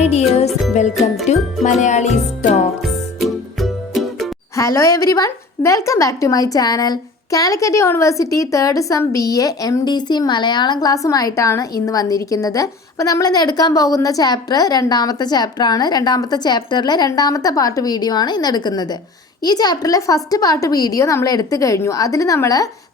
hi dears welcome to Malayalis talks hello every one welcome back to my channel Calicut university third sem B A M D C Malayalam ക്ലാസ്സുമായിട്ടാണ് ഇന്ന് വന്നിരിക്കുന്നത് അപ്പോൾ നമ്മൾ ഇന്ന് എടുക്കാൻ പോകുന്ന ചാപ്റ്റർ രണ്ടാമത്തെ ചാപ്റ്ററാണ് രണ്ടാമത്തെ ചാപ്റ്ററിലെ രണ്ടാമത്തെ പാർട്ട് വീഡിയോ ആണ് ഇന്ന് എടുക്കുന്നത് ഈ ചാപ്റ്ററിലെ ഫസ്റ്റ് പാർട്ട് വീഡിയോ നമ്മൾ എടുത്തു കഴിഞ്ഞു അതിൽ നമ്മൾ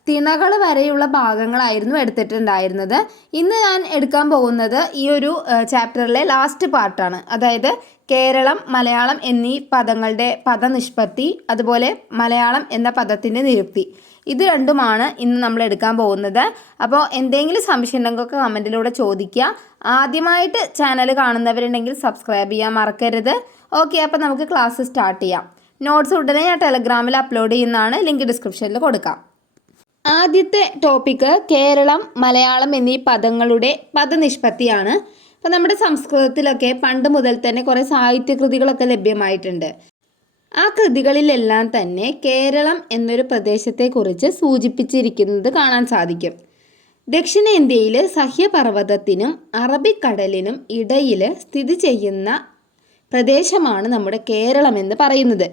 തിണകൾ വരെയുള്ള ഭാഗങ്ങളായിരുന്നു എടുത്തിട്ടുണ്ടായിരുന്നത് ഇന്ന് ഞാൻ എടുക്കാൻ പോകുന്നത് ഈ ഒരു ചാപ്റ്ററിലെ ലാസ്റ്റ് പാർട്ടാണ് അതായത് കേരളം മലയാളം എന്നീ പദങ്ങളുടെ പദനിഷ്പത്തി അതുപോലെ മലയാളം എന്ന പദത്തിൻ്റെ നിരുക്തി ഇത് രണ്ടുമാണ് ഇന്ന് നമ്മൾ എടുക്കാൻ പോകുന്നത് അപ്പോൾ എന്തെങ്കിലും സംശയം ഉണ്ടെങ്കിൽ കമൻറ്റിലൂടെ ചോദിക്കുക ആദ്യമായിട്ട് ചാനൽ കാണുന്നവരുണ്ടെങ്കിൽ സബ്സ്ക്രൈബ് ചെയ്യാൻ മറക്കരുത് ഓക്കെ അപ്പോൾ നമുക്ക് ക്ലാസ് സ്റ്റാർട്ട് ചെയ്യാം നോട്ട്സ് ഉടനെ ഞാൻ ടെലഗ്രാമിൽ അപ്ലോഡ് ചെയ്യുന്നതാണ് ലിങ്ക് ഡിസ്ക്രിപ്ഷനിൽ കൊടുക്കാം ആദ്യത്തെ ടോപ്പിക്ക് കേരളം മലയാളം എന്നീ പദങ്ങളുടെ പദനിഷ്പത്തിയാണ് അപ്പം നമ്മുടെ സംസ്കൃതത്തിലൊക്കെ പണ്ട് മുതൽ തന്നെ കുറേ സാഹിത്യകൃതികളൊക്കെ ലഭ്യമായിട്ടുണ്ട് ആ കൃതികളിലെല്ലാം തന്നെ കേരളം എന്നൊരു പ്രദേശത്തെക്കുറിച്ച് സൂചിപ്പിച്ചിരിക്കുന്നത് കാണാൻ സാധിക്കും ദക്ഷിണേന്ത്യയിൽ സഹ്യപർവ്വതത്തിനും അറബിക്കടലിനും ഇടയിൽ സ്ഥിതി ചെയ്യുന്ന പ്രദേശമാണ് നമ്മുടെ കേരളം എന്ന് പറയുന്നത്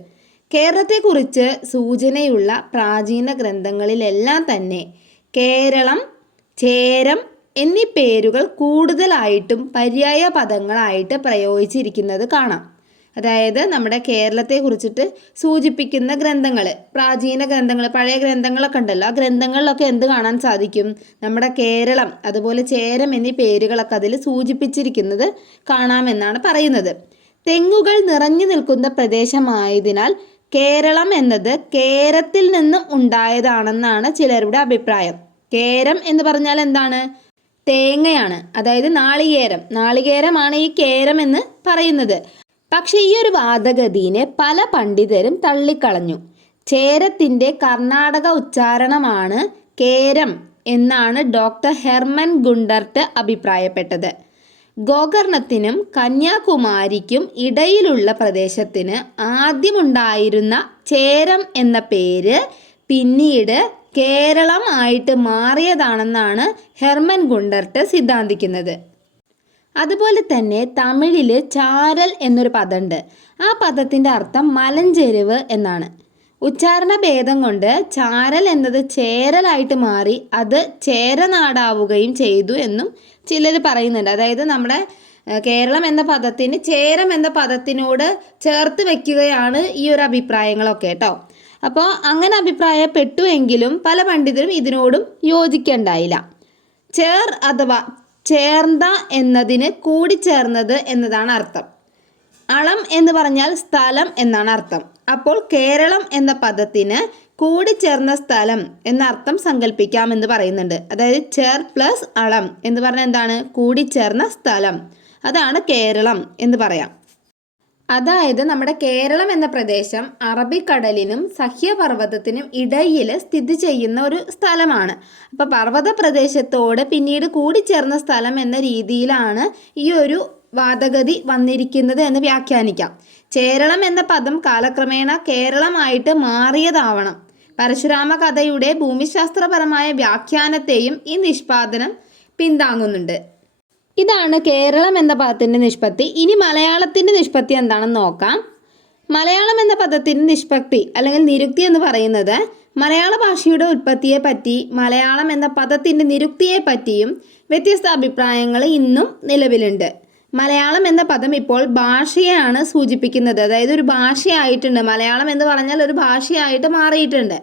കേരളത്തെക്കുറിച്ച് സൂചനയുള്ള പ്രാചീന ഗ്രന്ഥങ്ങളിലെല്ലാം തന്നെ കേരളം ചേരം എന്നീ പേരുകൾ കൂടുതലായിട്ടും പര്യായ പദങ്ങളായിട്ട് പ്രയോഗിച്ചിരിക്കുന്നത് കാണാം അതായത് നമ്മുടെ കേരളത്തെ കുറിച്ചിട്ട് സൂചിപ്പിക്കുന്ന ഗ്രന്ഥങ്ങൾ പ്രാചീന ഗ്രന്ഥങ്ങൾ പഴയ ഗ്രന്ഥങ്ങളൊക്കെ ഉണ്ടല്ലോ ആ ഗ്രന്ഥങ്ങളിലൊക്കെ എന്ത് കാണാൻ സാധിക്കും നമ്മുടെ കേരളം അതുപോലെ ചേരം എന്നീ പേരുകളൊക്കെ അതിൽ സൂചിപ്പിച്ചിരിക്കുന്നത് കാണാമെന്നാണ് പറയുന്നത് തെങ്ങുകൾ നിറഞ്ഞു നിൽക്കുന്ന പ്രദേശമായതിനാൽ കേരളം എന്നത് കേരത്തിൽ നിന്ന് ഉണ്ടായതാണെന്നാണ് ചിലരുടെ അഭിപ്രായം കേരം എന്ന് പറഞ്ഞാൽ എന്താണ് തേങ്ങയാണ് അതായത് നാളികേരം നാളികേരമാണ് ഈ കേരം എന്ന് പറയുന്നത് പക്ഷെ ഈ ഒരു വാദഗതിനെ പല പണ്ഡിതരും തള്ളിക്കളഞ്ഞു ചേരത്തിൻ്റെ കർണാടക ഉച്ചാരണമാണ് കേരം എന്നാണ് ഡോക്ടർ ഹെർമൻ ഗുണ്ടർട്ട് അഭിപ്രായപ്പെട്ടത് ഗോകർണത്തിനും കന്യാകുമാരിക്കും ഇടയിലുള്ള പ്രദേശത്തിന് ആദ്യമുണ്ടായിരുന്ന ചേരം എന്ന പേര് പിന്നീട് കേരളം ആയിട്ട് മാറിയതാണെന്നാണ് ഹെർമൻ ഗുണ്ടർട്ട് സിദ്ധാന്തിക്കുന്നത് അതുപോലെ തന്നെ തമിഴിൽ ചാരൽ എന്നൊരു പദമുണ്ട് ആ പദത്തിൻ്റെ അർത്ഥം മലഞ്ചെരുവ് എന്നാണ് ഉച്ചാരണ ഭേദം കൊണ്ട് ചാരൽ എന്നത് ചേരലായിട്ട് മാറി അത് ചേരനാടാവുകയും ചെയ്തു എന്നും ചിലർ പറയുന്നുണ്ട് അതായത് നമ്മുടെ കേരളം എന്ന പദത്തിന് ചേരം എന്ന പദത്തിനോട് ചേർത്ത് വെക്കുകയാണ് ഈ ഒരു അഭിപ്രായങ്ങളൊക്കെ കേട്ടോ അപ്പോൾ അങ്ങനെ അഭിപ്രായപ്പെട്ടു എങ്കിലും പല പണ്ഡിതരും ഇതിനോടും യോജിക്കണ്ടായില്ല ചേർ അഥവാ ചേർന്ന എന്നതിന് കൂടിച്ചേർന്നത് എന്നതാണ് അർത്ഥം അളം എന്ന് പറഞ്ഞാൽ സ്ഥലം എന്നാണ് അർത്ഥം അപ്പോൾ കേരളം എന്ന പദത്തിന് കൂടിച്ചേർന്ന സ്ഥലം എന്ന അർത്ഥം സങ്കല്പിക്കാമെന്ന് പറയുന്നുണ്ട് അതായത് ചേർ പ്ലസ് അളം എന്ന് പറഞ്ഞാൽ എന്താണ് കൂടിച്ചേർന്ന സ്ഥലം അതാണ് കേരളം എന്ന് പറയാം അതായത് നമ്മുടെ കേരളം എന്ന പ്രദേശം അറബിക്കടലിനും സഹ്യപർവ്വതത്തിനും ഇടയിൽ സ്ഥിതി ചെയ്യുന്ന ഒരു സ്ഥലമാണ് അപ്പോൾ പർവ്വത പ്രദേശത്തോട് പിന്നീട് കൂടിച്ചേർന്ന സ്ഥലം എന്ന രീതിയിലാണ് ഈ ഒരു വാദഗതി വന്നിരിക്കുന്നത് എന്ന് വ്യാഖ്യാനിക്കാം ചേരളം എന്ന പദം കാലക്രമേണ കേരളമായിട്ട് മാറിയതാവണം പരശുരാമ കഥയുടെ ഭൂമിശാസ്ത്രപരമായ വ്യാഖ്യാനത്തെയും ഈ നിഷ്പാദനം പിന്താങ്ങുന്നുണ്ട് ഇതാണ് കേരളം എന്ന പദത്തിൻ്റെ നിഷ്പത്തി ഇനി മലയാളത്തിൻ്റെ നിഷ്പത്തി എന്താണെന്ന് നോക്കാം മലയാളം എന്ന പദത്തിൻ്റെ നിഷ്പക്തി അല്ലെങ്കിൽ നിരുക്തി എന്ന് പറയുന്നത് മലയാള ഭാഷയുടെ ഉൽപ്പത്തിയെ പറ്റി മലയാളം എന്ന പദത്തിൻ്റെ നിരുക്തിയെ പറ്റിയും വ്യത്യസ്ത അഭിപ്രായങ്ങൾ ഇന്നും നിലവിലുണ്ട് മലയാളം എന്ന പദം ഇപ്പോൾ ഭാഷയാണ് സൂചിപ്പിക്കുന്നത് അതായത് ഒരു ഭാഷയായിട്ടുണ്ട് മലയാളം എന്ന് പറഞ്ഞാൽ ഒരു ഭാഷയായിട്ട് മാറിയിട്ടുണ്ട്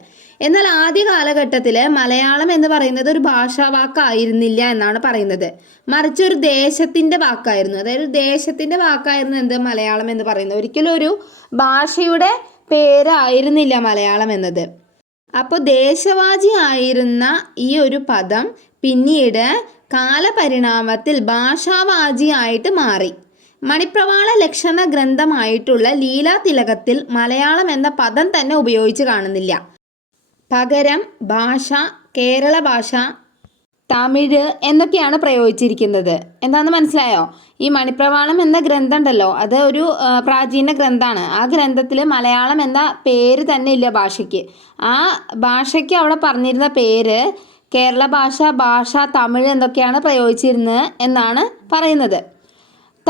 എന്നാൽ ആദ്യ കാലഘട്ടത്തിൽ മലയാളം എന്ന് പറയുന്നത് ഒരു ഭാഷാ വാക്കായിരുന്നില്ല എന്നാണ് പറയുന്നത് മറിച്ച് ഒരു ദേശത്തിൻ്റെ വാക്കായിരുന്നു അതായത് ദേശത്തിൻ്റെ വാക്കായിരുന്നു എന്ത് മലയാളം എന്ന് പറയുന്നത് ഒരിക്കലും ഒരു ഭാഷയുടെ പേരായിരുന്നില്ല മലയാളം എന്നത് അപ്പോൾ ദേശവാജി ആയിരുന്ന ഈ ഒരു പദം പിന്നീട് കാലപരിണാമത്തിൽ ഭാഷാവാജി ആയിട്ട് മാറി മണിപ്രവാള ലക്ഷണ ഗ്രന്ഥമായിട്ടുള്ള ലീലാതിലകത്തിൽ മലയാളം എന്ന പദം തന്നെ ഉപയോഗിച്ച് കാണുന്നില്ല പകരം ഭാഷ കേരള ഭാഷ തമിഴ് എന്നൊക്കെയാണ് പ്രയോഗിച്ചിരിക്കുന്നത് എന്താണെന്ന് മനസ്സിലായോ ഈ മണിപ്രവാളം എന്ന ഗ്രന്ഥം ഉണ്ടല്ലോ അത് ഒരു പ്രാചീന ഗ്രന്ഥമാണ് ആ ഗ്രന്ഥത്തിൽ മലയാളം എന്ന പേര് തന്നെ ഇല്ല ഭാഷയ്ക്ക് ആ ഭാഷയ്ക്ക് അവിടെ പറഞ്ഞിരുന്ന പേര് കേരള ഭാഷ ഭാഷ തമിഴ് എന്നൊക്കെയാണ് പ്രയോഗിച്ചിരുന്നത് എന്നാണ് പറയുന്നത്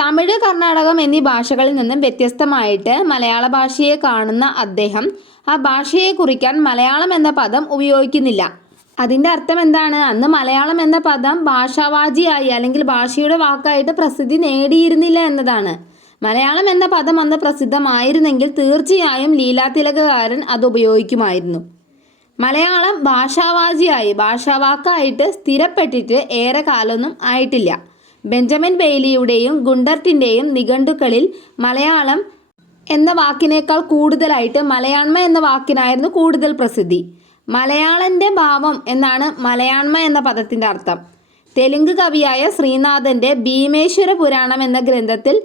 തമിഴ് കർണാടകം എന്നീ ഭാഷകളിൽ നിന്നും വ്യത്യസ്തമായിട്ട് മലയാള ഭാഷയെ കാണുന്ന അദ്ദേഹം ആ ഭാഷയെ കുറിക്കാൻ മലയാളം എന്ന പദം ഉപയോഗിക്കുന്നില്ല അതിൻ്റെ അർത്ഥം എന്താണ് അന്ന് മലയാളം എന്ന പദം ഭാഷാവാചിയായി അല്ലെങ്കിൽ ഭാഷയുടെ വാക്കായിട്ട് പ്രസിദ്ധി നേടിയിരുന്നില്ല എന്നതാണ് മലയാളം എന്ന പദം അന്ന് പ്രസിദ്ധമായിരുന്നെങ്കിൽ തീർച്ചയായും ലീലാതിലകകാരൻ അത് ഉപയോഗിക്കുമായിരുന്നു മലയാളം ഭാഷാവാചിയായി ഭാഷാവാക്കായിട്ട് സ്ഥിരപ്പെട്ടിട്ട് ഏറെ കാലമൊന്നും ആയിട്ടില്ല ബെഞ്ചമിൻ ബെയ്ലിയുടെയും ഗുണ്ടർട്ടിൻ്റെയും നിഘണ്ടുക്കളിൽ മലയാളം എന്ന വാക്കിനേക്കാൾ കൂടുതലായിട്ട് മലയാണ്മ എന്ന വാക്കിനായിരുന്നു കൂടുതൽ പ്രസിദ്ധി മലയാളന്റെ ഭാവം എന്നാണ് മലയാണ്മ എന്ന പദത്തിൻ്റെ അർത്ഥം തെലുങ്ക് കവിയായ ശ്രീനാഥൻ്റെ ഭീമേശ്വര പുരാണം എന്ന ഗ്രന്ഥത്തിൽ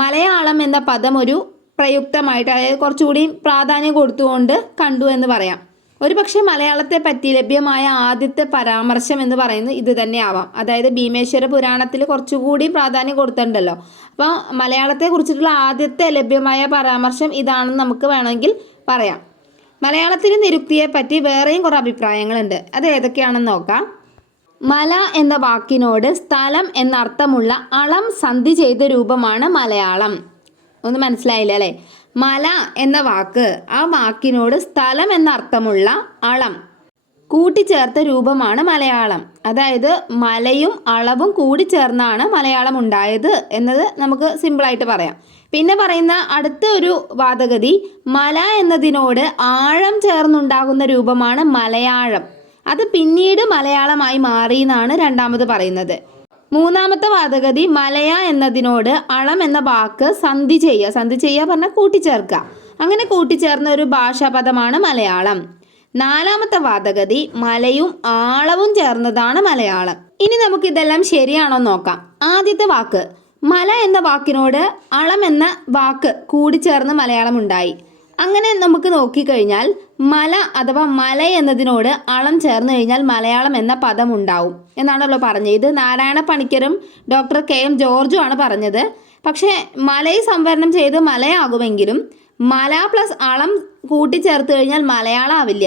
മലയാളം എന്ന പദം ഒരു പ്രയുക്തമായിട്ട് അതായത് കുറച്ചുകൂടി പ്രാധാന്യം കൊടുത്തുകൊണ്ട് കണ്ടു എന്ന് പറയാം ഒരുപക്ഷെ മലയാളത്തെ പറ്റി ലഭ്യമായ ആദ്യത്തെ പരാമർശം എന്ന് പറയുന്നത് ഇത് തന്നെ ആവാം അതായത് ഭീമേശ്വര പുരാണത്തിൽ കുറച്ചുകൂടി പ്രാധാന്യം കൊടുത്തിട്ടുണ്ടല്ലോ അപ്പോൾ മലയാളത്തെ കുറിച്ചിട്ടുള്ള ആദ്യത്തെ ലഭ്യമായ പരാമർശം ഇതാണെന്ന് നമുക്ക് വേണമെങ്കിൽ പറയാം മലയാളത്തിന് നിരുക്തിയെ പറ്റി വേറെയും കുറേ അഭിപ്രായങ്ങളുണ്ട് അത് ഏതൊക്കെയാണെന്ന് നോക്കാം മല എന്ന വാക്കിനോട് സ്ഥലം എന്നർത്ഥമുള്ള അളം സന്ധി ചെയ്ത രൂപമാണ് മലയാളം ഒന്ന് മനസ്സിലായില്ല അല്ലേ മല എന്ന വാക്ക് ആ വാക്കിനോട് സ്ഥലം എന്ന അർത്ഥമുള്ള അളം കൂട്ടിച്ചേർത്ത രൂപമാണ് മലയാളം അതായത് മലയും അളവും കൂടിച്ചേർന്നാണ് മലയാളം ഉണ്ടായത് എന്നത് നമുക്ക് സിമ്പിളായിട്ട് പറയാം പിന്നെ പറയുന്ന അടുത്ത ഒരു വാദഗതി മല എന്നതിനോട് ആഴം ചേർന്നുണ്ടാകുന്ന രൂപമാണ് മലയാളം അത് പിന്നീട് മലയാളമായി മാറി എന്നാണ് രണ്ടാമത് പറയുന്നത് മൂന്നാമത്തെ വാദഗതി മലയ എന്നതിനോട് അളം എന്ന വാക്ക് സന്ധി ചെയ്യുക സന്ധി ചെയ്യുക പറഞ്ഞാൽ കൂട്ടിച്ചേർക്കുക അങ്ങനെ കൂട്ടിച്ചേർന്ന ഒരു ഭാഷാപദമാണ് മലയാളം നാലാമത്തെ വാദഗതി മലയും ആളവും ചേർന്നതാണ് മലയാളം ഇനി നമുക്ക് ഇതെല്ലാം ശരിയാണോ നോക്കാം ആദ്യത്തെ വാക്ക് മല എന്ന വാക്കിനോട് അളം എന്ന വാക്ക് കൂടിച്ചേർന്ന് മലയാളം ഉണ്ടായി അങ്ങനെ നമുക്ക് നോക്കിക്കഴിഞ്ഞാൽ മല അഥവാ മല എന്നതിനോട് അളം ചേർന്ന് കഴിഞ്ഞാൽ മലയാളം എന്ന പദം ഉണ്ടാവും എന്നാണല്ലോ പറഞ്ഞത് ഇത് നാരായണ പണിക്കരും ഡോക്ടർ കെ എം ജോർജും ആണ് പറഞ്ഞത് പക്ഷേ മലയെ സംവരണം ചെയ്ത് മലയാകുമെങ്കിലും മല പ്ലസ് അളം കൂട്ടിച്ചേർത്ത് കഴിഞ്ഞാൽ മലയാളം ആവില്ല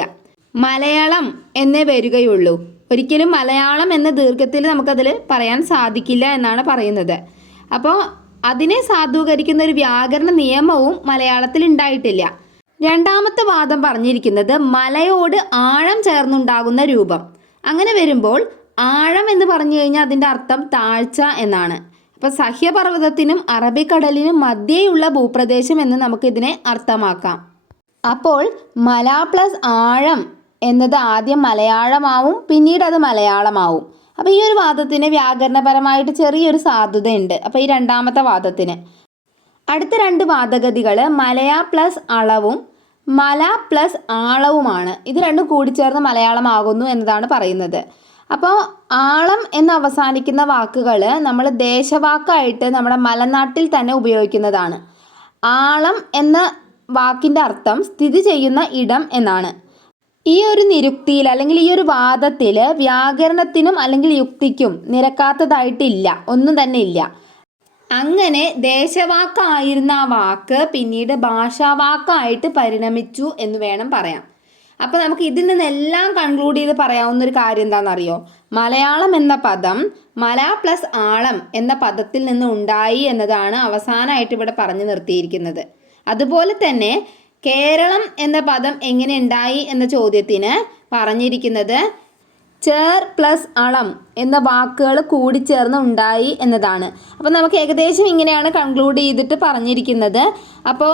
മലയാളം എന്നേ വരികയുള്ളൂ ഒരിക്കലും മലയാളം എന്ന ദീർഘത്തിൽ നമുക്കതിൽ പറയാൻ സാധിക്കില്ല എന്നാണ് പറയുന്നത് അപ്പോൾ അതിനെ സാധൂകരിക്കുന്ന ഒരു വ്യാകരണ നിയമവും മലയാളത്തിൽ ഉണ്ടായിട്ടില്ല രണ്ടാമത്തെ വാദം പറഞ്ഞിരിക്കുന്നത് മലയോട് ആഴം ചേർന്നുണ്ടാകുന്ന രൂപം അങ്ങനെ വരുമ്പോൾ ആഴം എന്ന് പറഞ്ഞു കഴിഞ്ഞാൽ അതിൻ്റെ അർത്ഥം താഴ്ച എന്നാണ് അപ്പോൾ സഹ്യപർവ്വതത്തിനും അറബിക്കടലിനും മധ്യേയുള്ള ഭൂപ്രദേശം എന്ന് നമുക്കിതിനെ അർത്ഥമാക്കാം അപ്പോൾ മല പ്ലസ് ആഴം എന്നത് ആദ്യം മലയാളമാവും പിന്നീട് അത് മലയാളമാവും അപ്പോൾ ഈ ഒരു വാദത്തിന് വ്യാകരണപരമായിട്ട് ചെറിയൊരു സാധുതയുണ്ട് അപ്പോൾ ഈ രണ്ടാമത്തെ വാദത്തിന് അടുത്ത രണ്ട് വാദഗതികൾ മലയാ പ്ലസ് അളവും മല പ്ലസ് ആളവുമാണ് ഇത് രണ്ടും കൂടി ചേർന്ന് മലയാളമാകുന്നു എന്നതാണ് പറയുന്നത് അപ്പോൾ ആളം എന്ന് അവസാനിക്കുന്ന വാക്കുകൾ നമ്മൾ ദേശവാക്കായിട്ട് നമ്മുടെ മലനാട്ടിൽ തന്നെ ഉപയോഗിക്കുന്നതാണ് ആളം എന്ന വാക്കിൻ്റെ അർത്ഥം സ്ഥിതി ചെയ്യുന്ന ഇടം എന്നാണ് ഈ ഒരു നിരുക്തിയിൽ അല്ലെങ്കിൽ ഈ ഒരു വാദത്തിൽ വ്യാകരണത്തിനും അല്ലെങ്കിൽ യുക്തിക്കും നിരക്കാത്തതായിട്ടില്ല ഒന്നും തന്നെ ഇല്ല അങ്ങനെ ദേശവാക്കായിരുന്ന ആ വാക്ക് പിന്നീട് ഭാഷാവാക്കായിട്ട് പരിണമിച്ചു എന്ന് വേണം പറയാം അപ്പോൾ നമുക്ക് ഇതിൽ നിന്നെല്ലാം കൺക്ലൂഡ് ചെയ്ത് പറയാവുന്ന ഒരു കാര്യം എന്താണെന്നറിയോ മലയാളം എന്ന പദം മല പ്ലസ് ആളം എന്ന പദത്തിൽ നിന്ന് ഉണ്ടായി എന്നതാണ് അവസാനമായിട്ട് ഇവിടെ പറഞ്ഞു നിർത്തിയിരിക്കുന്നത് അതുപോലെ തന്നെ കേരളം എന്ന പദം എങ്ങനെ ഉണ്ടായി എന്ന ചോദ്യത്തിന് പറഞ്ഞിരിക്കുന്നത് ചേർ പ്ലസ് അളം എന്ന വാക്കുകൾ കൂടിച്ചേർന്ന് ഉണ്ടായി എന്നതാണ് അപ്പോൾ നമുക്ക് ഏകദേശം ഇങ്ങനെയാണ് കൺക്ലൂഡ് ചെയ്തിട്ട് പറഞ്ഞിരിക്കുന്നത് അപ്പോൾ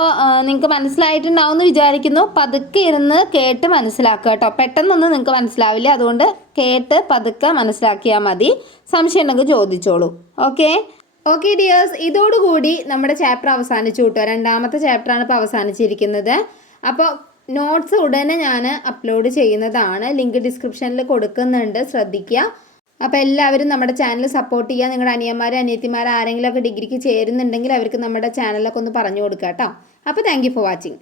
നിങ്ങൾക്ക് മനസ്സിലായിട്ടുണ്ടാവും എന്ന് വിചാരിക്കുന്നു പതുക്കെ ഇരുന്ന് കേട്ട് മനസ്സിലാക്കുക കേട്ടോ പെട്ടെന്നൊന്നും നിങ്ങൾക്ക് മനസ്സിലാവില്ല അതുകൊണ്ട് കേട്ട് പതുക്കെ മനസ്സിലാക്കിയാൽ മതി സംശയം ഉണ്ടെങ്കിൽ ചോദിച്ചോളൂ ഓക്കേ ഓക്കെ ഡിയേഴ്സ് ഇതോടുകൂടി നമ്മുടെ ചാപ്റ്റർ അവസാനിച്ചു കേട്ടോ രണ്ടാമത്തെ ചാപ്റ്ററാണ് ഇപ്പോൾ അവസാനിച്ചിരിക്കുന്നത് അപ്പോൾ നോട്ട്സ് ഉടനെ ഞാൻ അപ്ലോഡ് ചെയ്യുന്നതാണ് ലിങ്ക് ഡിസ്ക്രിപ്ഷനിൽ കൊടുക്കുന്നുണ്ട് ശ്രദ്ധിക്കുക അപ്പോൾ എല്ലാവരും നമ്മുടെ ചാനൽ സപ്പോർട്ട് ചെയ്യുക നിങ്ങളുടെ അനിയന്മാർ അനിയത്തിമാർ ആരെങ്കിലുമൊക്കെ ഡിഗ്രിക്ക് ചേരുന്നുണ്ടെങ്കിൽ അവർക്ക് നമ്മുടെ ചാനലൊക്കെ ഒന്ന് പറഞ്ഞു കൊടുക്കുക കേട്ടോ അപ്പോൾ താങ്ക് ഫോർ വാച്ചിങ്